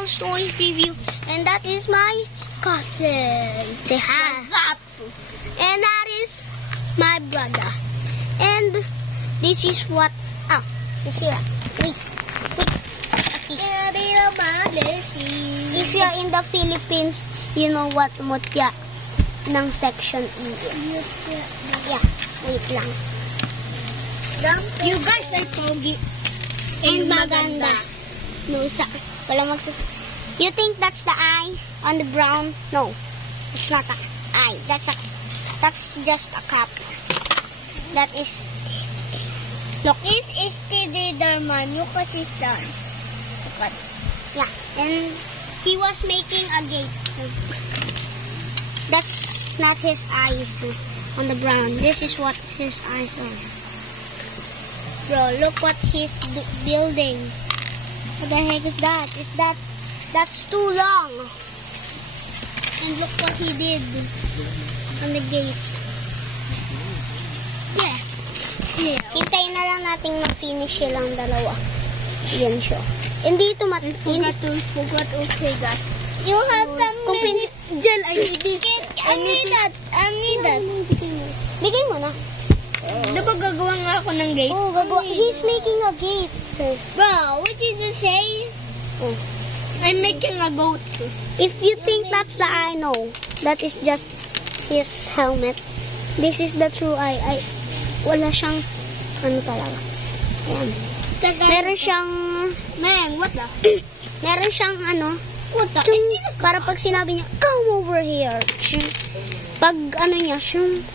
Marvel's Toys review, and that is my cousin. Say hi. And that is my brother. And this is what. Oh, you see that? Wait. If you're in the Philippines, you know what mutya ng section E is. Yeah, wait lang. You guys are pogi. And maganda. No, wala You think that's the eye on the brown? No, it's not a eye. That's just a cap. That is. Look. This is the Derman. Look at his done. Look at. Yeah, and he was making a gate. That's not his eyes on the brown. This is what his eyes are. Bro, look what he's building. What the heck is that? That's too long. And look what he did on the gate. Yeah. Hintayin na lang nating ma-finish silang dalawa. Yan siya. Hindi ito Forgot to say that. You have some Gel, I need this. I need that. Bigay mo na. Diba gagawa nga ako ng gate? Oh, he's making a gate. Bro, what did you say? Oh. I'm making a goat. If you think that's the eye, no. That is just his helmet. This is the true eye. Wala siyang, ano talaga. Yan. Meron siyang, what the? meron siyang, What the? Para pag sinabi niya, come over here. Pag, niya,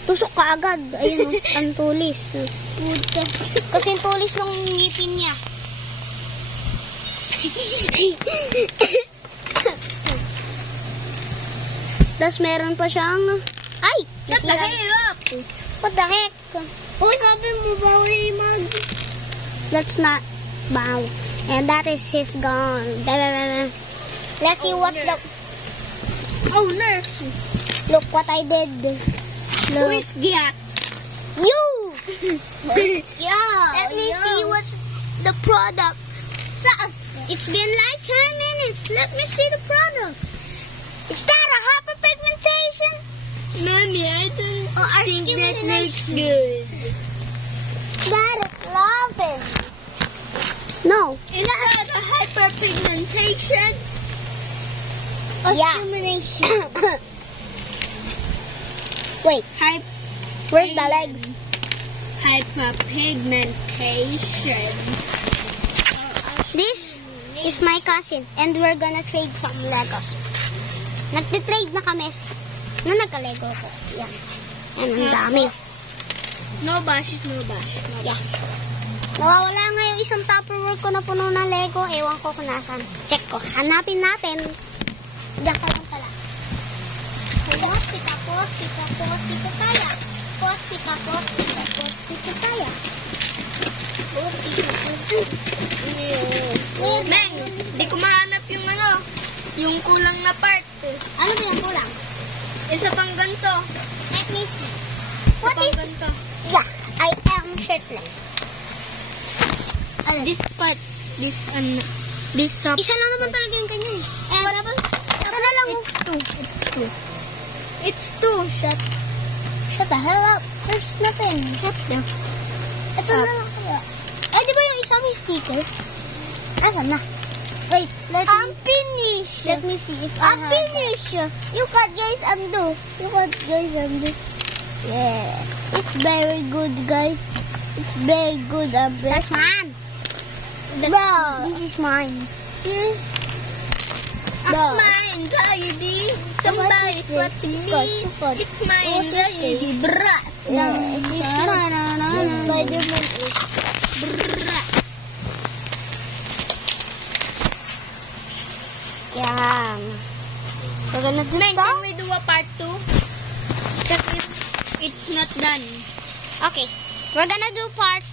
tusok ka agad. Ayun, ang tulis. Kasi ang tulis ng ngipin niya. Tapos meron pa siyang, ay! What the heck? Oh, sabi mo ba, Let's not bow. And that is his gun. Let's see what's the... Oh, nurse. Look what I did. Who is that? You! Yeah. Let me see what's the product. It's been like 10 minutes. Let me see the product. Is that a hyperpigmentation? Mommy, I don't think that looks good. That is loving. No. Is that a hyperpigmentation? Yeah. Wait. Where's the legs? Hyperpigmentation. This is my cousin, and we're gonna trade some Legos. Nagtitrade na kami. Nagka-Lego ko. Yan. Yan, ang dami. No bash. Yeah. Nawawala nga yung isang Tupperware ko na puno ng Lego. Ewan ko kung nasan. Check ko. Hanapin natin. Diyan ka lang pala. Pot, pikapot, pikataya. Pot, pikapot, pikataya. Meng, di ko mahanap yung kulang na part. Ano ba yung kulang? Isa pang ganito. Let me see. What is ganito? Yeah, I am shirtless. This part, this Isa lang naman talaga yung kanya eh. Ito na lang. It's two. Shut the hell up. There's nothing. Ito na lang kaya. Di ba yung isa may sticker? Asan na? Wait, I'm finished. Let me see if I'm finished. You got guys, I'm do. Yeah. It's very good, guys. It's very good. That's mine. Bro, This is mine. It's mine, Daddy. Somebody's watching me. It's mine, Daddy. Bruh. Spider-Man is Yan. We're gonna do Can some. we do a part 2? Because it's not done. Okay. We're gonna do part